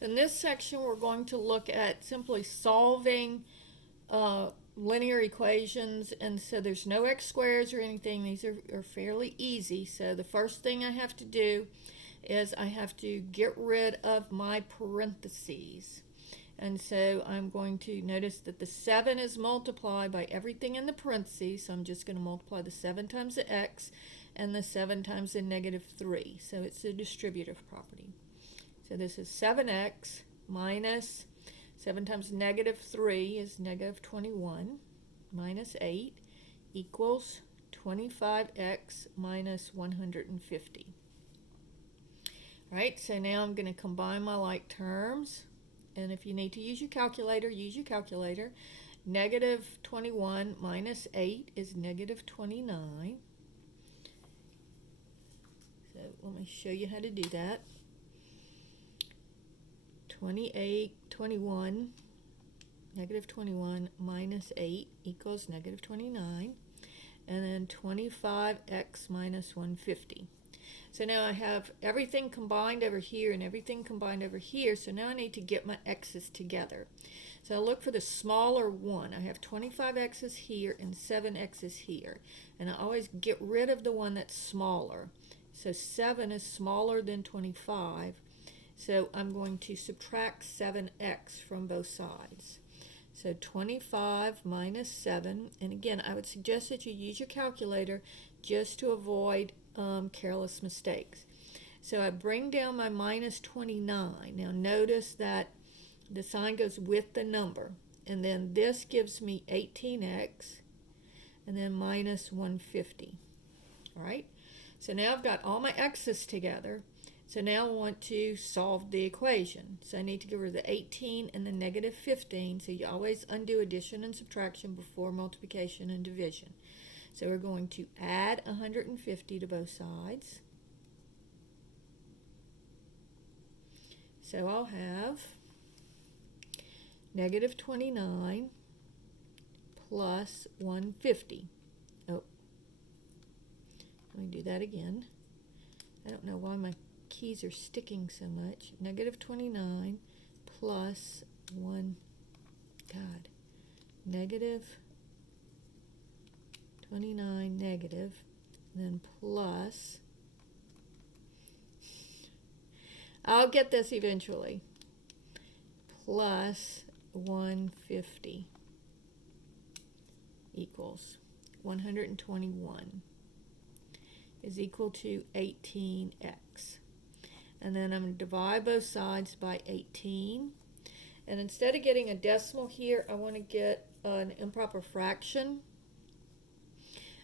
In this section, we're going to look at simply solving linear equations, and so there's no x squares or anything. These are fairly easy. So the first thing I have to do is I have to get rid of my parentheses. And so I'm going to notice that the 7 is multiplied by everything in the parentheses. So I'm just going to multiply the 7 times the x and the 7 times the negative 3. So it's a distributive property. So this is 7x minus 7 times negative 3 is negative 21 minus 8 equals 25x minus 150. All right, so now I'm going to combine my like terms. And if you need to use your calculator, use your calculator. Negative 21 minus 8 is negative 29. So let me show you how to do that. 21, negative 21 minus 8 equals negative 29. And then 25x minus 150. So now I have everything combined over here and everything combined over here. So now I need to get my x's together. So I look for the smaller one. I have 25x's here and 7x's here. And I always get rid of the one that's smaller. So 7 is smaller than 25. So I'm going to subtract 7x from both sides. So 25 minus 7. And again, I would suggest that you use your calculator just to avoid careless mistakes. So I bring down my minus 29. Now notice that the sign goes with the number. And then this gives me 18x and then minus 150. All right? So now I've got all my x's together. So now I want to solve the equation. So I need to get rid of the 18 and the negative 15. So you always undo addition and subtraction before multiplication and division. So we're going to add 150 to both sides. So I'll have negative 29 plus 150. Oh, let me do that again. I don't know why my keys are sticking so much. Negative 29 plus 1, negative 29 negative, then plus, I'll get this eventually, plus 150 equals 121 is equal to 18x. And then I'm going to divide both sides by 18. And instead of getting a decimal here, I want to get an improper fraction.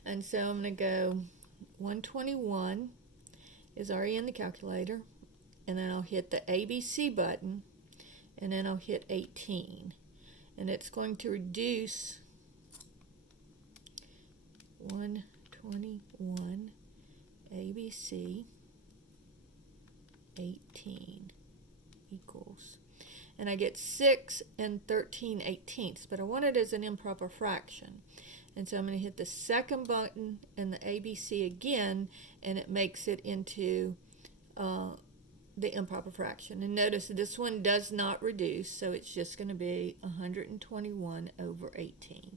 And so I'm going to go 121 is already in the calculator. And then I'll hit the ABC button. And then I'll hit 18. And it's going to reduce 121 ABC 18 equals. And I get 6 and 13/18, but I want it as an improper fraction. And so I'm going to hit the second button and the ABC again, and it makes it into the improper fraction. And notice this one does not reduce, so it's just going to be 121 over 18.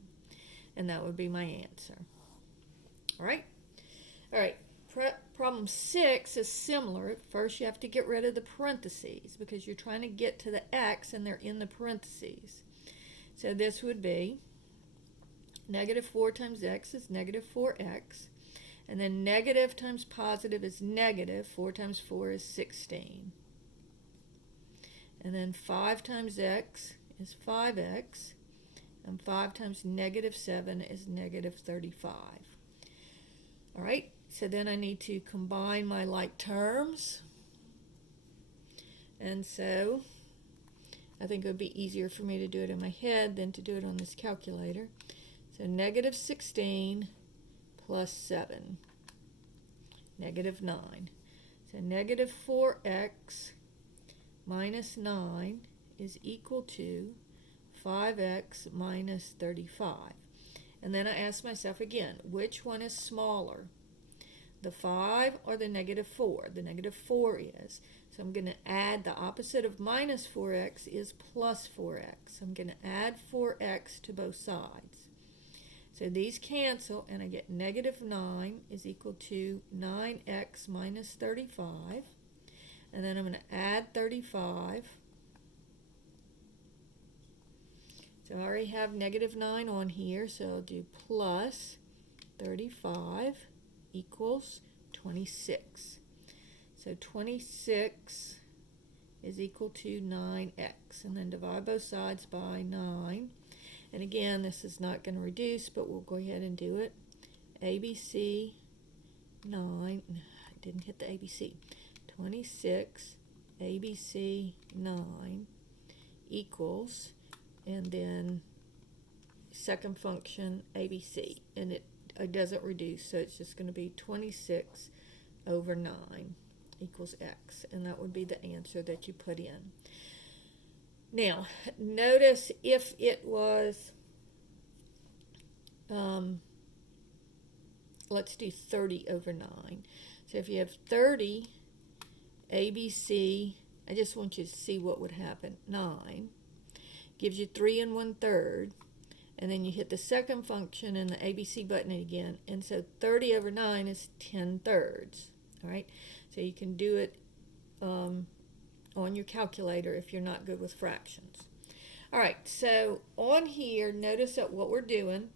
And that would be my answer. All right? All right. Problem 6 is similar. First, you have to get rid of the parentheses because you're trying to get to the x and they're in the parentheses. So this would be negative 4 times x is negative 4x. And then negative times positive is negative. 4 times 4 is 16. And then 5 times x is 5x. And 5 times negative 7 is negative 35. All right, so then I need to combine my like terms. And so I think it would be easier for me to do it in my head than to do it on this calculator. So negative 16 plus 7, negative 9. So negative 4x minus 9 is equal to 5x minus 35. And then I ask myself again, which one is smaller? the 5 or the negative 4? The negative 4 is. So I'm going to add the opposite of minus 4x is plus 4x. I'm going to add 4x to both sides. So these cancel, and I get negative 9 is equal to 9x minus 35. And then I'm going to add 35. So I already have negative 9 on here, so I'll do plus 35 equals 26. So 26 is equal to 9x. And then divide both sides by 9. And again, this is not going to reduce, but we'll go ahead and do it. ABC 9, I didn't hit the ABC. 26 ABC 9 equals, and then second function ABC, and it doesn't reduce, so it's just going to be 26 over 9 equals x, and that would be the answer that you put in. Now, notice if it was, let's do 30 over 9. So if you have 30 ABC, I just want you to see what would happen. 9 gives you 3 1/3, and then you hit the second function and the ABC button again, and so 30 over 9 is 10/3. All right, so you can do it on your calculator if you're not good with fractions. All right, so on here, notice that what we're doing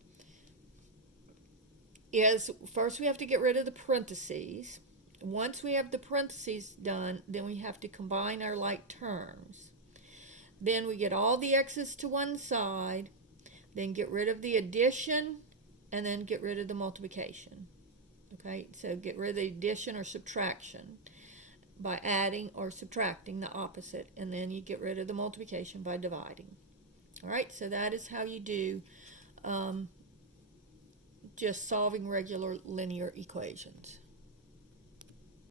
is first we have to get rid of the parentheses. Once we have the parentheses done, then we have to combine our like terms. Then we get all the x's to one side, then get rid of the addition, and then get rid of the multiplication. Okay, so get rid of the addition or subtraction by adding or subtracting the opposite, and then you get rid of the multiplication by dividing. All right, so that is how you do just solving regular linear equations.